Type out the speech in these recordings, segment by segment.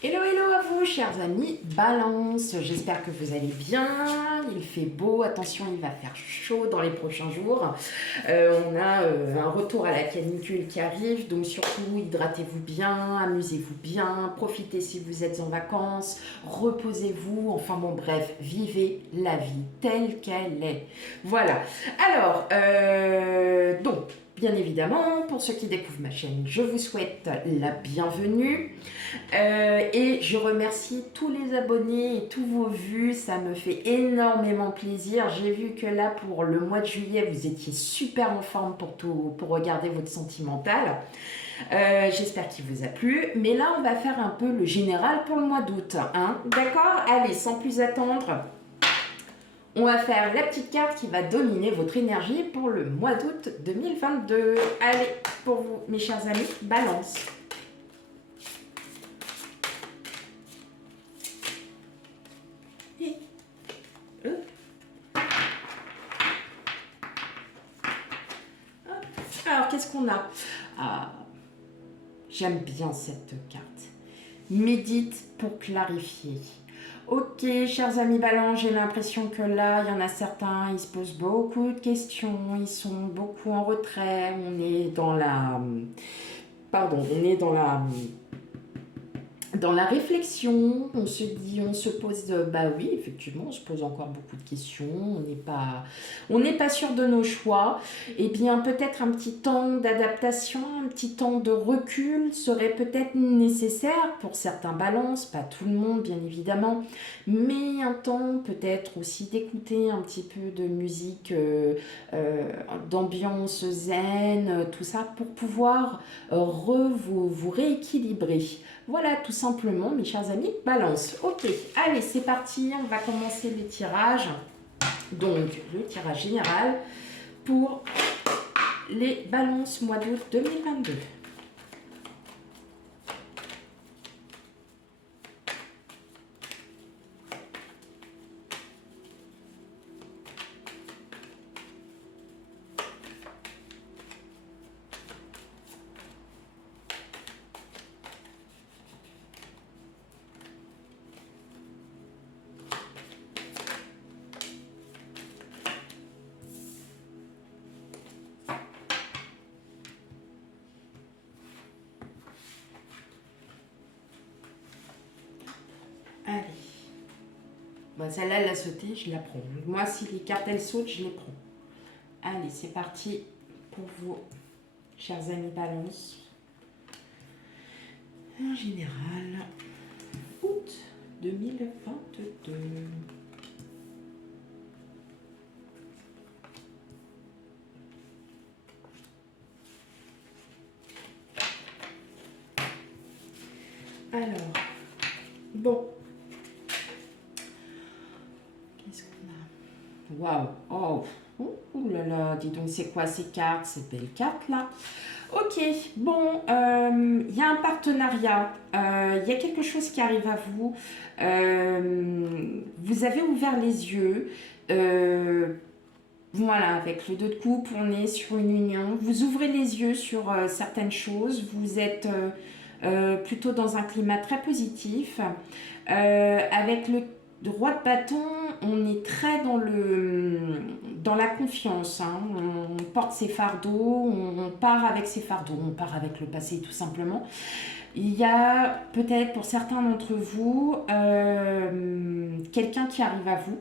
Hello, hello à vous, chers amis Balance. J'espère que vous allez bien. Il fait beau, attention, il va faire chaud dans les prochains jours. On a un retour à la canicule qui arrive, donc surtout hydratez-vous bien, amusez-vous bien, profitez si vous êtes en vacances, reposez-vous. Enfin bon, bref, vivez la vie telle qu'elle est. Voilà. Alors, donc. Bien évidemment, pour ceux qui découvrent ma chaîne, je vous souhaite la bienvenue. Et je remercie tous les abonnés et tous vos vues, ça me fait énormément plaisir. J'ai vu que là, pour le mois de juillet, vous étiez super en forme pour regarder votre sentimental. J'espère qu'il vous a plu. Mais là, on va faire un peu le général pour le mois d'août. Hein. D'accord? Allez, sans plus attendre, on va faire la petite carte qui va dominer votre énergie pour le mois d'août 2022. Allez, pour vous, mes chers amis, balance. Alors, qu'est-ce qu'on a? Ah, j'aime bien cette carte. Médite pour clarifier. Ok, chers amis Balance, j'ai l'impression que là, il y en a certains, ils se posent beaucoup de questions, ils sont beaucoup en retrait, on est dans la... Pardon, on est dans la réflexion, on se dit, on se pose, bah oui, effectivement, on se pose encore beaucoup de questions, on n'est pas sûr de nos choix. Eh bien, peut-être un petit temps d'adaptation, un petit temps de recul serait peut-être nécessaire pour certains balances, pas tout le monde, bien évidemment, mais un temps peut-être aussi d'écouter un petit peu de musique, d'ambiance zen, tout ça, pour pouvoir vous rééquilibrer. Voilà, tout simplement, mes chers amis, balance. Ok, allez, c'est parti, on va commencer les tirages. Donc, le tirage général pour les balances mois d'août 2022. Allez. Bon, celle-là, elle a sauté, je la prends. Moi, si les cartes, elles sautent, je les prends. Allez, c'est parti pour vous, chers amis balance. En général, août 2022. Alors, bon. Qu'est-ce qu'on a? Waouh! Oh! Ouh là là, dis donc, c'est quoi ces cartes, ces belles cartes là? Ok, bon, il y a un partenariat, il y a quelque chose qui arrive à vous, vous avez ouvert les yeux, voilà, avec le 2 de coupe, on est sur une union, vous ouvrez les yeux sur certaines choses, vous êtes plutôt dans un climat très positif, avec le roi de bâton, on est très dans la confiance. Hein. On porte ses fardeaux, on part avec ses fardeaux, on part avec le passé tout simplement. Il y a peut-être pour certains d'entre vous quelqu'un qui arrive à vous.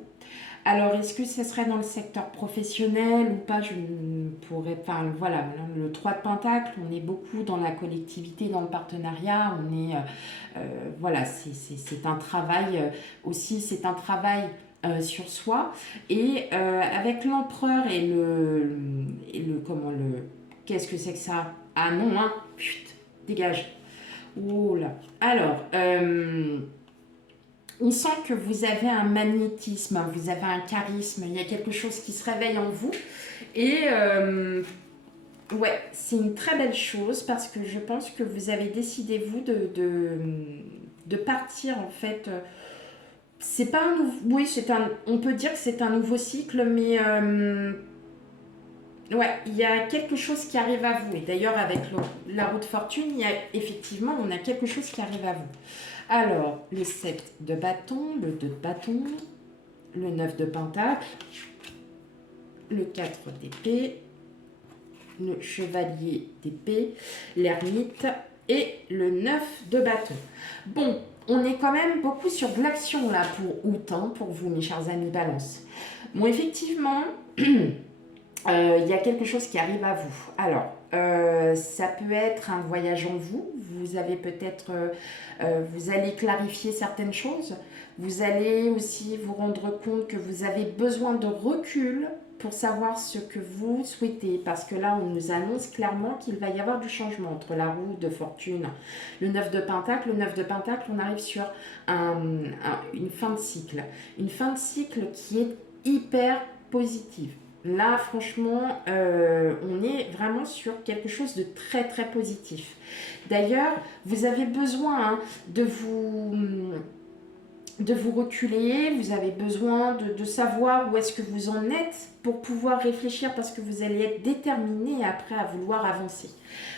Alors, est-ce que ce serait dans le secteur professionnel ou pas? Je ne pourrais pas. Enfin, voilà, le 3 de Pentacle, on est beaucoup dans la collectivité, dans le partenariat. On est. Voilà, c'est un travail aussi, c'est un travail sur soi. Et avec l'empereur comment le. Qu'est-ce que c'est que ça? Ah non, hein? Chut, dégage. Oh là. Alors. On sent que vous avez un magnétisme, vous avez un charisme, il y a quelque chose qui se réveille en vous. Et ouais, c'est une très belle chose parce que je pense que vous avez décidé, vous, de partir en fait. C'est pas un nouveau. Oui, on peut dire que c'est un nouveau cycle, mais Ouais, il y a quelque chose qui arrive à vous. Et d'ailleurs, avec la roue de fortune, il y a effectivement, on a quelque chose qui arrive à vous. Alors, le 7 de bâton, le 2 de bâton, le 9 de pentacle, le 4 d'épée, le chevalier d'épée, l'ermite et le 9 de bâton. Bon, on est quand même beaucoup sur de l'action là pour août, hein, pour vous, mes chers amis Balance. Bon, effectivement, il y a quelque chose qui arrive à vous. Alors, ça peut être un voyage en vous. Vous avez peut-être, vous allez clarifier certaines choses. Vous allez aussi vous rendre compte que vous avez besoin de recul pour savoir ce que vous souhaitez. Parce que là, on nous annonce clairement qu'il va y avoir du changement entre la roue de fortune, le 9 de pentacle. Le 9 de pentacle, on arrive sur une fin de cycle. Une fin de cycle qui est hyper positive. Là, franchement, on est vraiment sur quelque chose de très, très positif. D'ailleurs, vous avez besoin hein, de vous reculer, vous avez besoin de savoir où est-ce que vous en êtes pour pouvoir réfléchir parce que vous allez être déterminé après à vouloir avancer.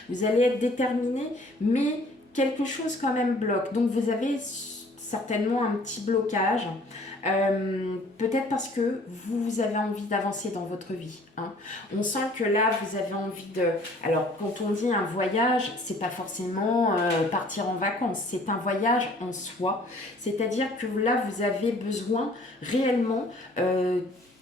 Vous allez être déterminé, mais quelque chose quand même bloque. Donc, vous avez certainement un petit blocage. Peut-être parce que vous avez envie d'avancer dans votre vie. Hein. On sent que là, vous avez envie de... Alors, quand on dit un voyage, c'est pas forcément partir en vacances. C'est un voyage en soi. C'est-à-dire que là, vous avez besoin réellement...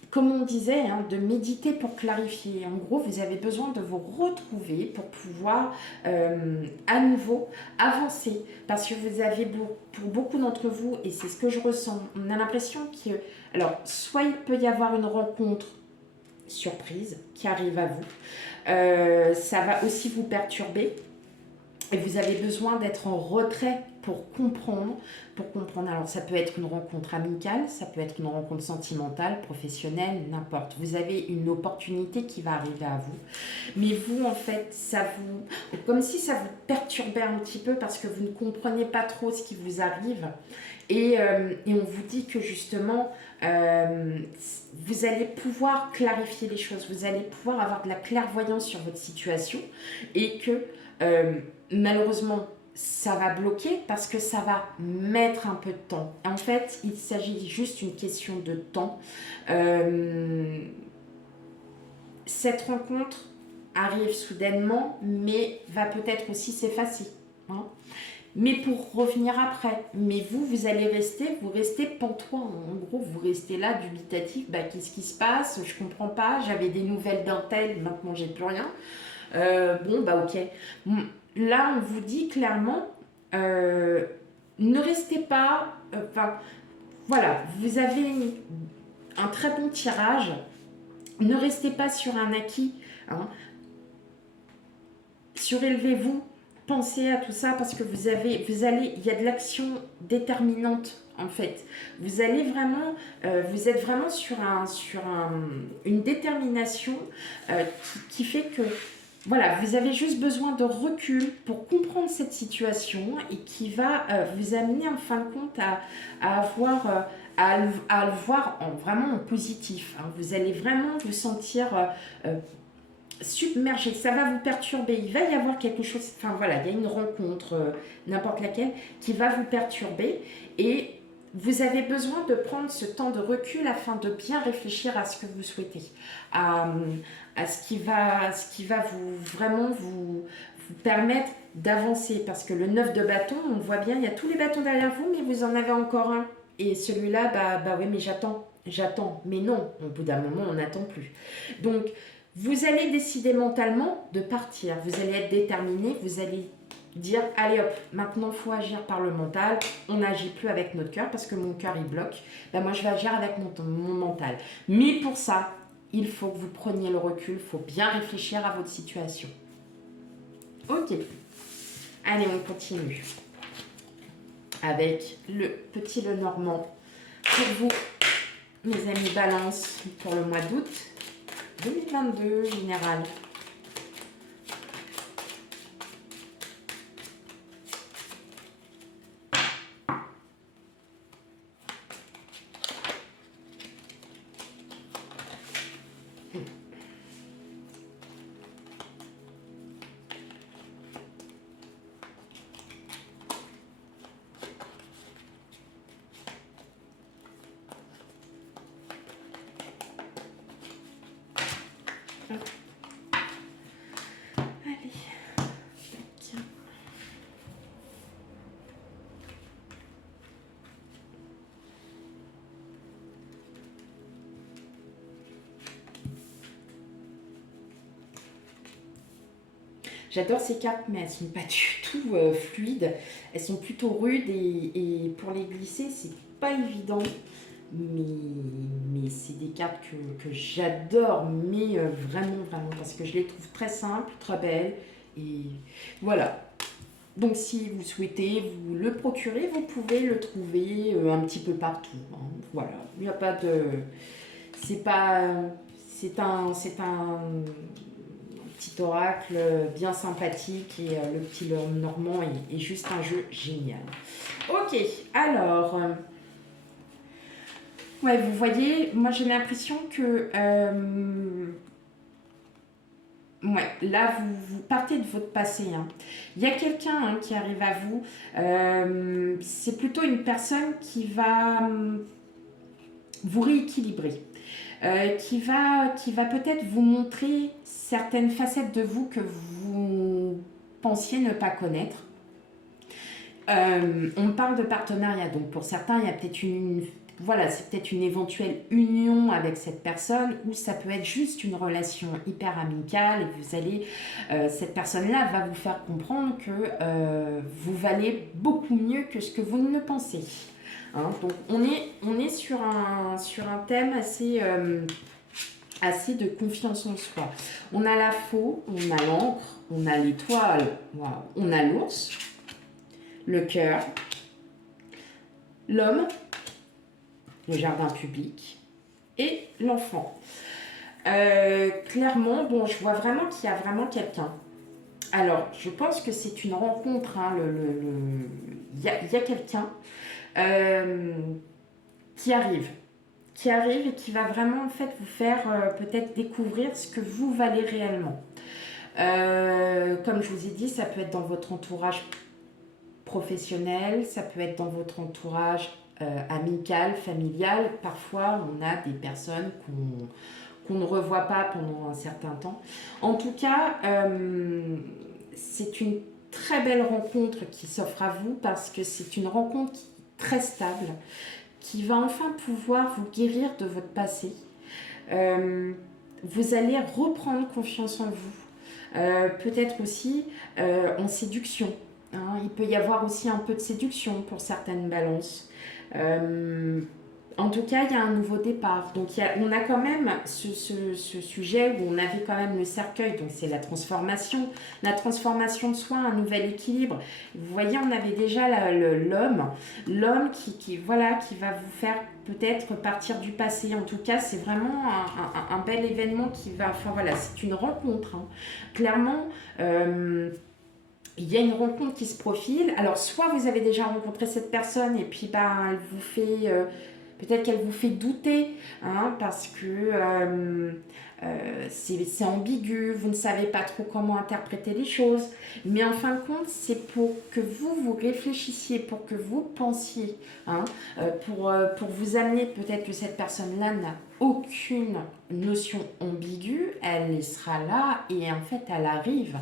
comme on disait, hein, de méditer pour clarifier. En gros, vous avez besoin de vous retrouver pour pouvoir à nouveau avancer. Parce que vous avez, pour beaucoup d'entre vous, et c'est ce que je ressens, on a l'impression que... Alors, soit il peut y avoir une rencontre surprise qui arrive à vous. Ça va aussi vous perturber. Et vous avez besoin d'être en retrait pour comprendre. Alors, ça peut être une rencontre amicale, ça peut être une rencontre sentimentale, professionnelle, n'importe. Vous avez une opportunité qui va arriver à vous. Mais vous, en fait, comme si ça vous perturbait un petit peu parce que vous ne comprenez pas trop ce qui vous arrive. Et on vous dit que justement, vous allez pouvoir clarifier les choses, vous allez pouvoir avoir de la clairvoyance sur votre situation et que malheureusement, ça va bloquer parce que ça va mettre un peu de temps. En fait, il s'agit juste d'une question de temps. Cette rencontre arrive soudainement, mais va peut-être aussi s'effacer. Hein. Mais pour revenir après. Mais vous allez vous restez pantois. En gros, vous restez là, dubitatif. Bah, qu'est-ce qui se passe? Je comprends pas. J'avais des nouvelles d'un tel, maintenant j'ai plus rien. Bon, bah ok. Là, on vous dit clairement, ne restez pas... voilà, vous avez un très bon tirage. Ne restez pas sur un acquis. Hein. Surélevez-vous. Pensez à tout ça parce que il y a de l'action déterminante en fait. Vous allez vraiment, vous êtes vraiment sur une détermination qui fait que voilà, vous avez juste besoin de recul pour comprendre cette situation et qui va vous amener en fin de compte à avoir, à le voir vraiment en positif. Hein. Vous allez vraiment vous sentir submergé, ça va vous perturber, il va y avoir quelque chose, enfin voilà, il y a une rencontre, n'importe laquelle, qui va vous perturber et vous avez besoin de prendre ce temps de recul afin de bien réfléchir à ce que vous souhaitez, à ce qui va vous permettre d'avancer parce que le 9 de bâton, on voit bien, il y a tous les bâtons derrière vous, mais vous en avez encore un et celui-là, bah oui, mais j'attends, mais non, au bout d'un moment, on n'attend plus. Donc, vous allez décider mentalement de partir. Vous allez être déterminé. Vous allez dire, allez hop, maintenant il faut agir par le mental. On n'agit plus avec notre cœur parce que mon cœur il bloque. Ben moi je vais agir avec mon mental. Mais pour ça, il faut que vous preniez le recul. Il faut bien réfléchir à votre situation. Ok. Allez, on continue. Avec le petit Lenormand pour vous, mes amis Balance, pour le mois d'août 2022 général. J'adore ces cartes, mais elles sont pas du tout fluides. Elles sont plutôt rudes et pour les glisser, c'est pas évident. Mais c'est des cartes que j'adore, mais vraiment, vraiment, parce que je les trouve très simples, très belles. Et voilà. Donc si vous souhaitez vous le procurer, vous pouvez le trouver un petit peu partout, hein. Voilà, il n'y a pas de... C'est pas... C'est un petit oracle bien sympathique et le petit normand est juste un jeu génial. Ok, alors... ouais, vous voyez, moi j'ai l'impression que... ouais, là, vous partez de votre passé, hein. Il y a quelqu'un qui arrive à vous. C'est plutôt une personne qui va vous rééquilibrer, qui va peut-être vous montrer certaines facettes de vous que vous pensiez ne pas connaître. On parle de partenariat, donc pour certains, il y a peut-être voilà, c'est peut-être une éventuelle union avec cette personne ou ça peut être juste une relation hyper amicale et vous allez, cette personne-là va vous faire comprendre que vous valez beaucoup mieux que ce que vous ne le pensez. Hein, donc on est sur un thème assez de confiance en soi. On a la faux, on a l'encre, on a l'étoile, wow, on a l'ours, le cœur, l'homme, le jardin public et l'enfant. Clairement, bon, je vois vraiment qu'il y a vraiment quelqu'un. Alors, je pense que c'est une rencontre. Hein, il y a quelqu'un qui arrive et qui va vraiment en fait vous faire peut-être découvrir ce que vous valez réellement. Comme je vous ai dit, ça peut être dans votre entourage professionnel, ça peut être dans votre entourage amical, familial. Parfois, on a des personnes qu'on ne revoit pas pendant un certain temps. En tout cas, c'est une très belle rencontre qui s'offre à vous parce que c'est une rencontre très stable qui va enfin pouvoir vous guérir de votre passé. Vous allez reprendre confiance en vous. Peut-être aussi en séduction. Hein, il peut y avoir aussi un peu de séduction pour certaines balances. En tout cas, il y a un nouveau départ. Donc, on a quand même ce sujet où on avait quand même le cercueil. Donc, c'est la transformation de soi, un nouvel équilibre. Vous voyez, on avait déjà l'homme qui va vous faire peut-être partir du passé. En tout cas, c'est vraiment un bel événement qui va... Enfin, voilà, c'est une rencontre. Hein. Clairement... il y a une rencontre qui se profile. Alors, soit vous avez déjà rencontré cette personne et puis elle vous fait... peut-être qu'elle vous fait douter, hein, parce que c'est ambigu, vous ne savez pas trop comment interpréter les choses. Mais en fin de compte, c'est pour que vous réfléchissiez, pour que vous pensiez, hein, pour vous amener peut-être que cette personne-là n'a aucune notion ambiguë, elle sera là et en fait, elle arrive.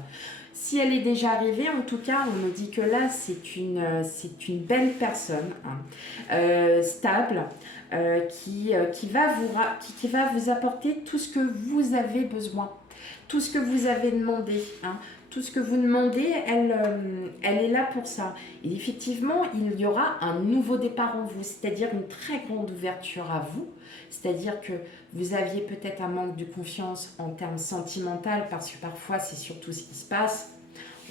Si elle est déjà arrivée, en tout cas, on me dit que là, c'est une belle personne, hein, stable, qui va vous apporter tout ce que vous avez besoin, tout ce que vous avez demandé. Hein. Tout ce que vous demandez, elle est là pour ça. Et effectivement, il y aura un nouveau départ en vous, c'est-à-dire une très grande ouverture à vous. C'est-à-dire que vous aviez peut-être un manque de confiance en termes sentimentaux, parce que parfois, c'est surtout ce qui se passe.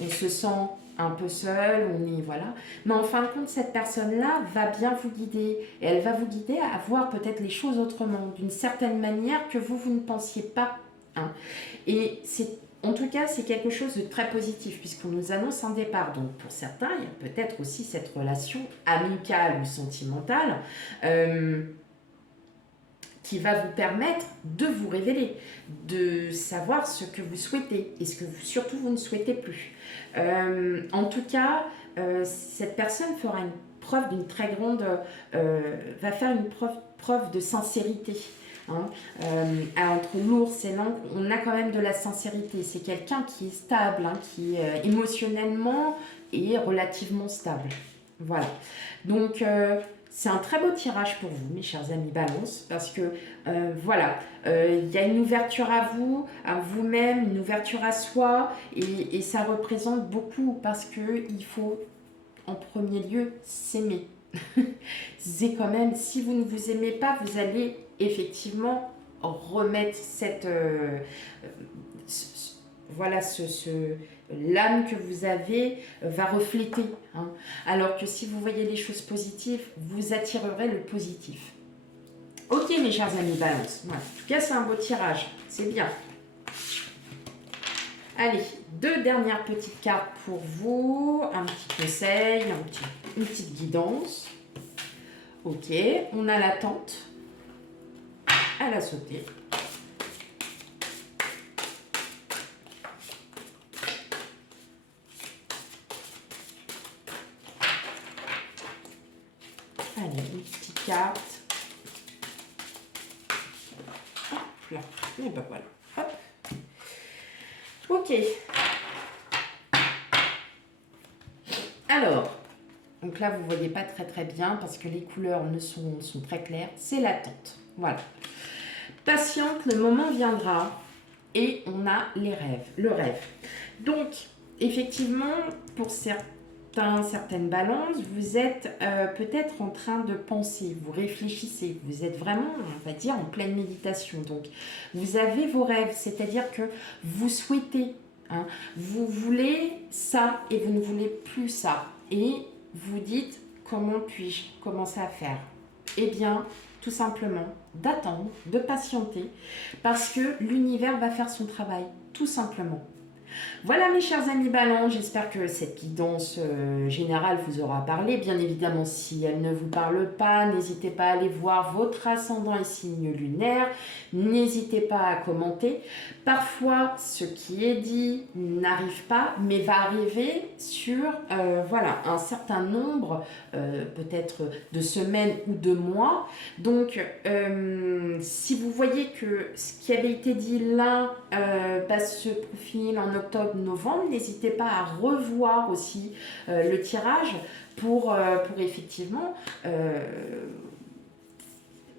On se sent un peu seul, voilà. Mais en fin de compte, cette personne-là va bien vous guider. Et elle va vous guider à voir peut-être les choses autrement, d'une certaine manière que vous ne pensiez pas. Hein. Et en tout cas, c'est quelque chose de très positif puisqu'on nous annonce un départ. Donc pour certains, il y a peut-être aussi cette relation amicale ou sentimentale qui va vous permettre de vous révéler, de savoir ce que vous souhaitez et ce que surtout vous ne souhaitez plus. En tout cas, cette personne fera une preuve d'une très grande... va faire une preuve de sincérité. Hein. Entre l'ours et l'encre, on a quand même de la sincérité. C'est quelqu'un qui est stable, hein, qui émotionnellement est relativement stable. Voilà. Donc, c'est un très beau tirage pour vous, mes chers amis Balance, parce que voilà, il y a une ouverture à vous, à vous-même, une ouverture à soi, et ça représente beaucoup parce que il faut en premier lieu s'aimer. C'est quand même, si vous ne vous aimez pas, vous allez effectivement remettre cette voilà l'âme que vous avez va refléter, hein. Alors que si vous voyez les choses positives, vous attirerez le positif. Ok, mes chers amis Balance, ouais. En tout cas c'est un beau tirage, c'est bien. Allez, 2 dernières petites cartes pour vous, un petit conseil, une petite guidance. Ok, on a l'attente, elle a sauté. Allez, une petite carte. Hop là, et ben voilà. Hop. Ok. Alors, donc là, vous ne voyez pas très bien parce que les couleurs sont très claires. C'est l'attente. Voilà. Patiente, le moment viendra et on a les rêves, le rêve. Donc, effectivement, pour certaines balances, vous êtes peut-être en train de penser, vous réfléchissez, vous êtes vraiment, on va dire, en pleine méditation. Donc, vous avez vos rêves, c'est-à-dire que vous souhaitez, hein, vous voulez ça et vous ne voulez plus ça. Et vous dites, comment puis-je commencer à faire? Eh bien, tout simplement, d'attendre, de patienter, parce que l'univers va faire son travail, tout simplement. Voilà mes chers amis Balance, j'espère que cette guidance générale vous aura parlé. Bien évidemment, si elle ne vous parle pas, n'hésitez pas à aller voir votre ascendant et signe lunaire. N'hésitez pas à commenter. Parfois, ce qui est dit n'arrive pas, mais va arriver sur voilà, un certain nombre, peut-être de semaines ou de mois. Donc, si vous voyez que ce qui avait été dit là se profile en octobre-novembre, n'hésitez pas à revoir aussi le tirage pour effectivement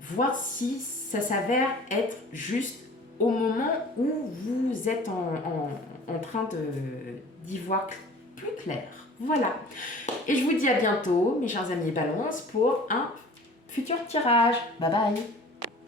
voir si ça s'avère être juste au moment où vous êtes en train d'y voir plus clair. Voilà. Et je vous dis à bientôt, mes chers amis Balance, pour un futur tirage. Bye bye.